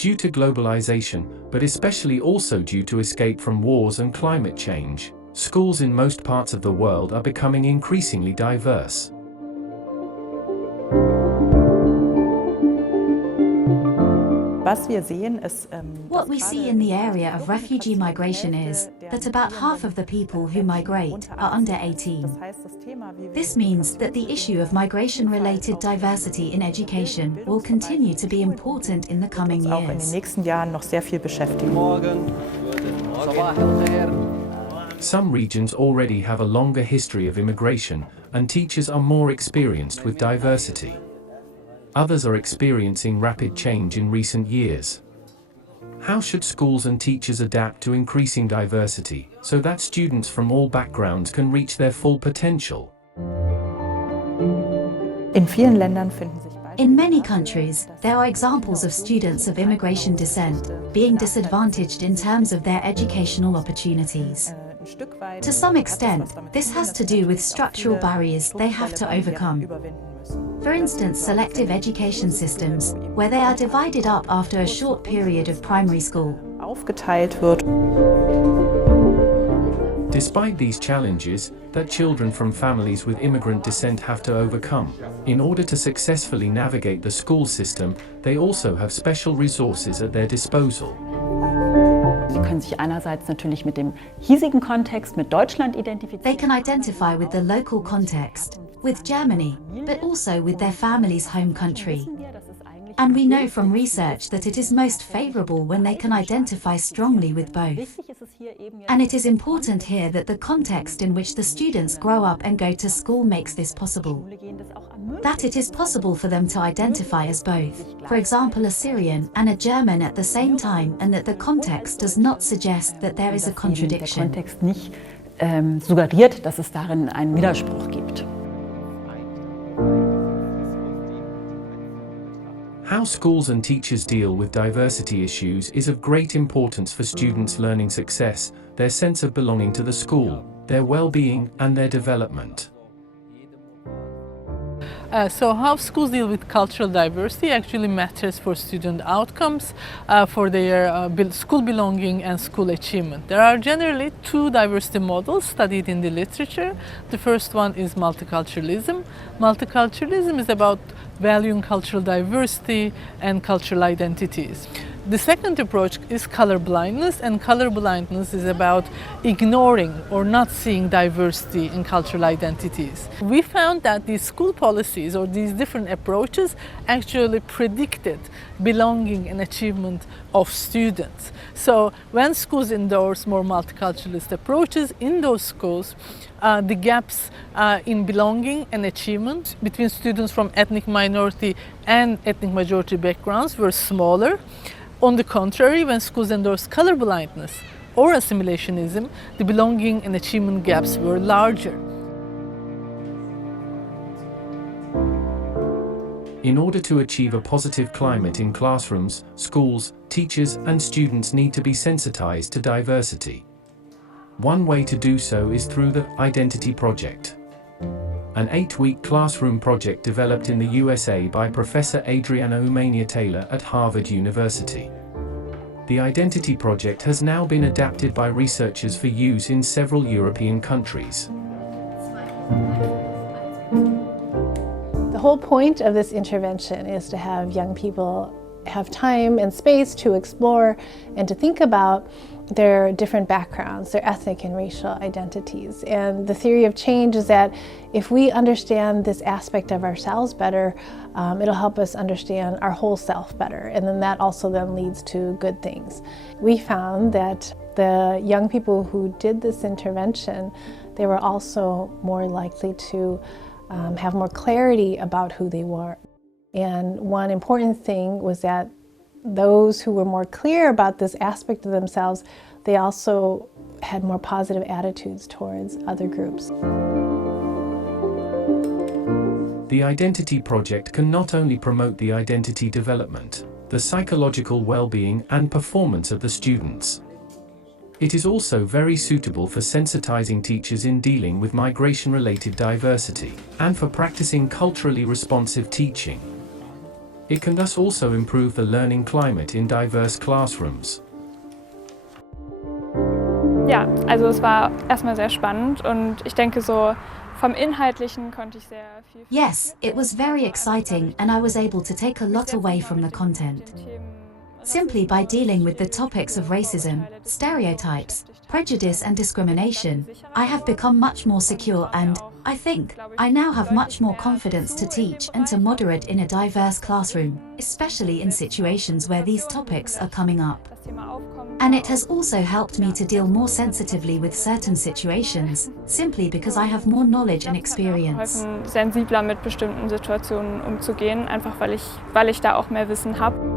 Due to globalization, but especially also due to escape from wars and climate change, schools in most parts of the world are becoming increasingly diverse. What we see in the area of refugee migration is that about half of the people who migrate are under 18. This means that the issue of migration-related diversity in education will continue to be important in the coming years. Some regions already have a longer history of immigration, and teachers are more experienced with diversity. Others are experiencing rapid change in recent years. How should schools and teachers adapt to increasing diversity so that students from all backgrounds can reach their full potential? In many countries, there are examples of students of immigration descent being disadvantaged in terms of their educational opportunities. To some extent, this has to do with structural barriers they have to overcome. For instance, selective education systems, where they are divided up after a short period of primary school. Despite these challenges that children from families with immigrant descent have to overcome, in order to successfully navigate the school system, they also have special resources at their disposal. Sie können sich einerseits natürlich mit dem hiesigen Kontext, mit Deutschland identifizieren. They can identify with the local context, with Germany, but also with their family's home country. And we know from research that it is most favorable when they can identify strongly with both. And it is important here that the context in which the students grow up and go to school makes this possible. That it is possible for them to identify as both, for example a Syrian and a German at the same time, and that the context does not suggest that there is a contradiction. Der Kontext nicht suggeriert, dass es darin einen Widerspruch gibt. How schools and teachers deal with diversity issues is of great importance for students' learning success, their sense of belonging to the school, their well-being, and their development. So how schools deal with cultural diversity actually matters for student outcomes, for their school belonging and school achievement. There are generally two diversity models studied in the literature. The first one is multiculturalism. Multiculturalism is about valuing cultural diversity and cultural identities. The second approach is color blindness, and color blindness is about ignoring or not seeing diversity in cultural identities. We found that these school policies or these different approaches actually predicted belonging and achievement of students. So when schools endorse more multiculturalist approaches in those schools, the gaps in belonging and achievement between students from ethnic minority and ethnic majority backgrounds were smaller. On the contrary, when schools endorse color blindness or assimilationism, the belonging and achievement gaps were larger. In order to achieve a positive climate in classrooms, schools, teachers, and students need to be sensitized to diversity. One way to do so is through the Identity Project, an 8-week classroom project developed in the USA by Professor Adriana Umania-Taylor at Harvard University. The Identity Project has now been adapted by researchers for use in several European countries. The whole point of this intervention is to have young people have time and space to explore and to think about their different backgrounds, their ethnic and racial identities. And the theory of change is that if we understand this aspect of ourselves better, it'll help us understand our whole self better. And then that also then leads to good things. We found that the young people who did this intervention, they were also more likely to have more clarity about who they were. And one important thing was that those who were more clear about this aspect of themselves, they also had more positive attitudes towards other groups. The Identity Project can not only promote the identity development, the psychological well-being and performance of the students. It is also very suitable for sensitizing teachers in dealing with migration-related diversity, and for practicing culturally responsive teaching. It can thus also improve the learning climate in diverse classrooms. Ja, also es war erstmal sehr spannend und ich denke so vom Inhaltlichen konnte ich sehr viel. Yes, it was very exciting and I was able to take a lot away from the content. Simply by dealing with the topics of racism, stereotypes, prejudice and discrimination, I have become much more secure and, I think, I now have much more confidence to teach and to moderate in a diverse classroom, especially in situations where these topics are coming up. And it has also helped me to deal more sensitively with certain situations, simply because I have more knowledge and experience. Sensibler mit bestimmten Situationen umzugehen, einfach weil ich da auch mehr Wissen habe.